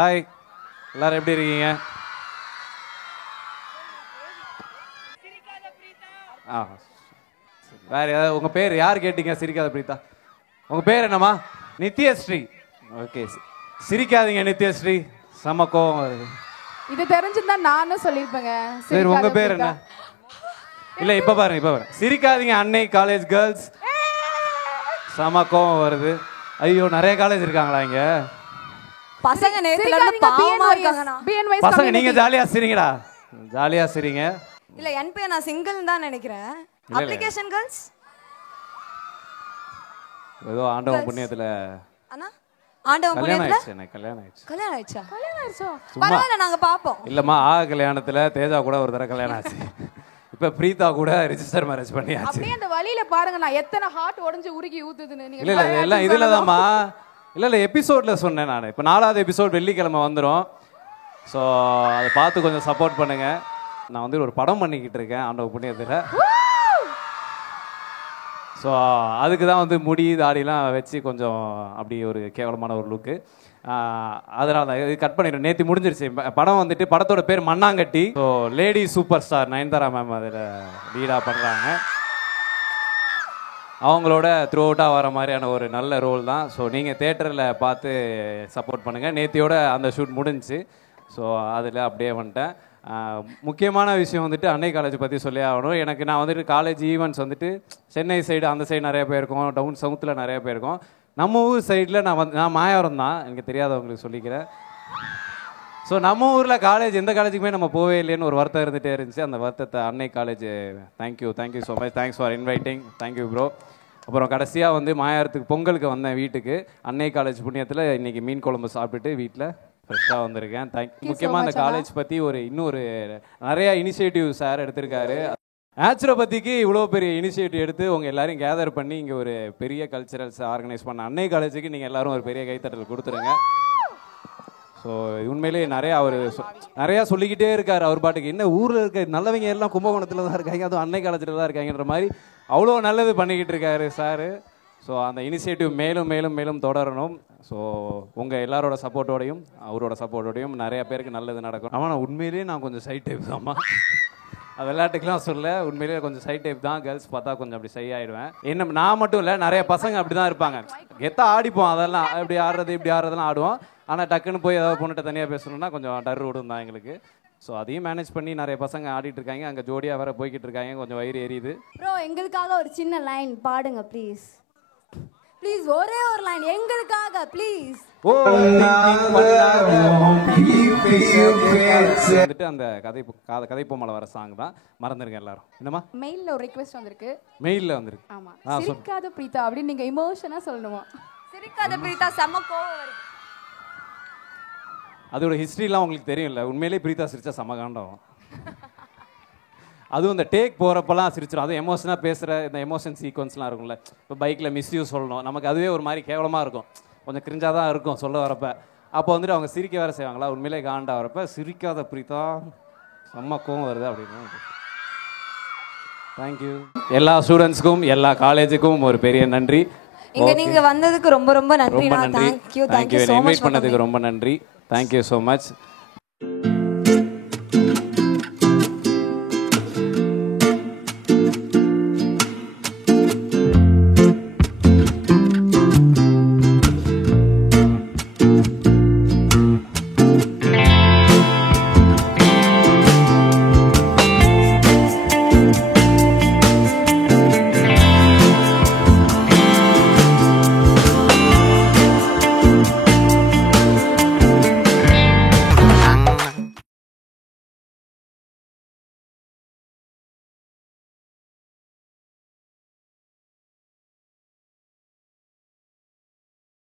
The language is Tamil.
ஹாய், எல்லாரும் எப்படி இருக்கீங்க? வேற ஏதாவது உங்க பேர் யார் கேட்டீங்க? சிரிக்காத பிரீதா. உங்க பேர் என்னம்மா? நித்யஸ்ரீ. ஓகே, சிரிக்காதீங்க நித்யஸ்ரீ, செம கோவம் வருது. இது தெரிஞ்சிருந்தா நானும் சொல்லிருப்பேங்க. சரி, உங்க பேர் என்ன? இல்ல இப்ப பாருங்க, சிரிக்காதீங்க அன்னை காலேஜ் கேர்ள்ஸ், செம கோவம் வருது. ஐயோ, நிறைய காலேஜ் இருக்காங்களா இங்க? பசங்க நேத்துல இருந்து பாவமா இருக்காங்கனா. பசங்க நீங்க ஜாலியா சிரிங்கடா, ஜாலியா சிரிங்க. இல்ல என்பே நான் சிங்கிள் தான் நினைக்கிறேன். அப்ளிகேஷன் கேர்ள்ஸ் ஏதோ ஆண்டவன் புண்ணியத்துல அண்ணா, ஆண்டவன் புண்ணியத்துல கல்யாணம் ஆயிடுச்சு. கல்யாணம் ஆயிடுச்சா? பரவாயில்லை, நாங்க பாப்போம். இல்லம்மா, கல்யாணத்துல தேஜா கூட ஒரு தடவை கல்யாணம் ஆச்சு. இப்ப பிரீதா கூட ரெஜிஸ்டர் மேரேஜ் பண்ணியாச்சு. அப்படியே அந்த வழியில பாருங்க, நான் எத்தனை ஹார்ட் உடைஞ்சு உருகி ஊத்துதுன்னு. நீங்க இல்ல எல்லாம் இதுலதாம்மா. இல்ல எபிசோட்ல சொன்னேன் நான். இப்ப 4வது எபிசோட் வெள்ளிக்கிழமை வந்துடும். ஸோ அதை பார்த்து கொஞ்சம் சப்போர்ட் பண்ணுங்க. நான் வந்து ஒரு படம் பண்ணிக்கிட்டு இருக்கேன் ஆண்டவ புண்ணியத்தில். ஸோ அதுக்கு தான் வந்து முடி தாடிலாம் வச்சு கொஞ்சம் அப்படி ஒரு கேவலமான ஒரு லுக்கு. அதனால தான் இது கட் பண்ணிடுறேன். நேற்று முடிஞ்சிருச்சு படம். வந்துட்டு படத்தோட பேர் Mannangatti. So lady super star Nayanthara ma'am அதில் லீடாக பண்ணுறாங்க. அவங்களோட த்ரூ அவுட்டாக வர மாதிரியான ஒரு நல்ல ரோல் தான். ஸோ நீங்கள் தேட்டரில் பார்த்து சப்போர்ட் பண்ணுங்கள். நேத்தியோட அந்த ஷூட் முடிஞ்சிச்சு. ஸோ அதில் அப்படியே வந்துட்டேன். முக்கியமான விஷயம் வந்துட்டு அன்னை காலேஜ் பற்றி சொல்லி ஆகணும். நான் வந்துட்டு காலேஜ் ஈவெண்ட்ஸ் வந்துட்டு சென்னை சைடு, அந்த சைடு நிறைய போயிருக்கோம், டவுன் சவுத்தில் நிறைய போயிருக்கோம். நம்ம ஊர் சைடில் நான் மாயாவரம் தான், எனக்கு தெரியாதவங்களுக்கு சொல்லிக்கிறேன். ஸோ நம்ம ஊரில் காலேஜ் எந்த காலேஜுக்குமே நம்ம போவே இல்லைன்னு ஒரு வருத்தம் இருந்துகிட்டே இருந்துச்சு. அந்த வருத்தத்தை அன்னை college thank you so much, thanks for inviting, thank you bro. அப்புறம் கடைசியாக வந்து மாயாரத்துக்கு பொங்கலுக்கு வந்தேன் வீட்டுக்கு. அன்னை காலேஜ் புண்ணியத்தில் இன்றைக்கி மீன் குழம்பு சாப்பிட்டுட்டு வீட்டில் ஃப்ரெஷ்ஷாக வந்திருக்கேன். முக்கியமாக அந்த காலேஜ் பற்றி இன்னொரு நிறையா இனிஷியேட்டிவ் சார் எடுத்திருக்காரு. நேச்சுரோபதிக்கு இவ்வளோ பெரிய இனிஷியேட்டிவ் எடுத்து உங்கள் எல்லாரையும் கேதர் பண்ணி இங்கே ஒரு பெரிய கல்ச்சரல்ஸ் ஆர்கனைஸ் பண்ண அன்னை காலேஜுக்கு நீங்கள் எல்லோரும் ஒரு பெரிய கைத்தட்டல் கொடுத்துருங்க. ஸோ உண்மையிலே நிறையா சொல்லிக்கிட்டே இருக்கார் அவர் பாட்டுக்கு. என்ன ஊரில் இருக்க நல்லவங்க எல்லாம் கும்பகோணத்தில் தான் இருக்காங்க, அதுவும் அன்னை காலேஜில் தான் இருக்காங்கன்ற மாதிரி அவ்வளோ நல்லது பண்ணிக்கிட்டு இருக்காரு சார். ஸோ அந்த இனிஷியேட்டிவ் மேலும் மேலும் மேலும் தொடரணும். ஸோ உங்கள் எல்லாரோட சப்போர்ட்டோடையும் அவரோட சப்போர்ட்டோடையும் நிறையா பேருக்கு நல்லது நடக்கும். ஆமாம், நான் உண்மையிலேயே கொஞ்சம் சைட் டைப் தான்மா. விளையாட்டுக்கெலாம் சொல்ல, உண்மையிலேயே கொஞ்சம் சைட் டைப் தான். கேர்ள்ஸ் பார்த்தா கொஞ்சம் அப்படி சை ஆகிடுவேன். என்ன நான் மட்டும் இல்லை, நிறைய பசங்க அப்படி தான் இருப்பாங்க. கெத்தா ஆடிப்போம், அதெல்லாம் இப்படி ஆடுறது இப்படி ஆடுறதெல்லாம் ஆடுவோம். ஆனால் டக்குன்னு போய் ஏதாவது பொண்ணுகிட்ட தனியாக பேசணும்னா கொஞ்சம் டர் விடும் தான் எங்களுக்கு. ஸோ அதையும் மேனேஜ் பண்ணி நிறைய பசங்க ஆடிட்டு இருக்காங்க. அங்கே ஜோடியாக வேற போய்கிட்டு இருக்காங்க. கொஞ்சம் வயிறு எரியுது. ப்ரோ, எங்களுக்காக ஒரு சின்ன லைன் பாடுங்க ப்ளீஸ். ப்ளீஸ், ஒரே ஒரு லைன் எங்களுக்காக ப்ளீஸ். வந்துட்டு அந்த கதைப்பொம்மலை வர சாங் தான். மறந்துருங்க எல்லாரும். என்னமா மெயிலில் ஒரு ரிக்வெஸ்ட் வந்திருக்கு. மெயிலில் வந்திருக்கு. ஆமாம், சிரிக்காத பிரீதா அப்படின்னு நீங்கள் இமோஷனாக சொல்லணுமா? சிரிக்காத பிரீதா செம்ம கோவம் வருது. அதோட ஹிஸ்ட்ரிலாம் உங்களுக்கு தெரியும்ல. உண்மையிலேயே பிரீதா சிரிச்சா சமகாண்டம். அதுவும் இந்த டேக் போகிறப்பெல்லாம் சிரிச்சிடும். அதுவும் எமோஷனாக பேசுகிற இந்த எமோஷன் சீக்வன்ஸ்லாம் இருக்கும்ல. இப்போ பைக்கில் மிஸ்யூஸ் சொல்லணும், நமக்கு அதுவே ஒரு மாதிரி கேவலமாக இருக்கும், கொஞ்சம் கிரிஞ்சாக தான் இருக்கும் சொல்ல வரப்ப. அப்போ வந்துட்டு அவங்க சிரிக்க வேறு செய்வாங்களா, உண்மையிலே காண்டா வரப்ப சிரிக்காத பிரீதா செம்ம கோவம் வருது அப்படின்னு. தேங்க்யூ. எல்லா ஸ்டூடெண்ட்ஸுக்கும் எல்லா காலேஜுக்கும் ஒரு பெரிய நன்றி. நீங்க வந்ததுக்கு ரொம்ப ரொம்ப நன்றி. இன்வைட் பண்ணதுக்கு ரொம்ப நன்றி. Thank you so much.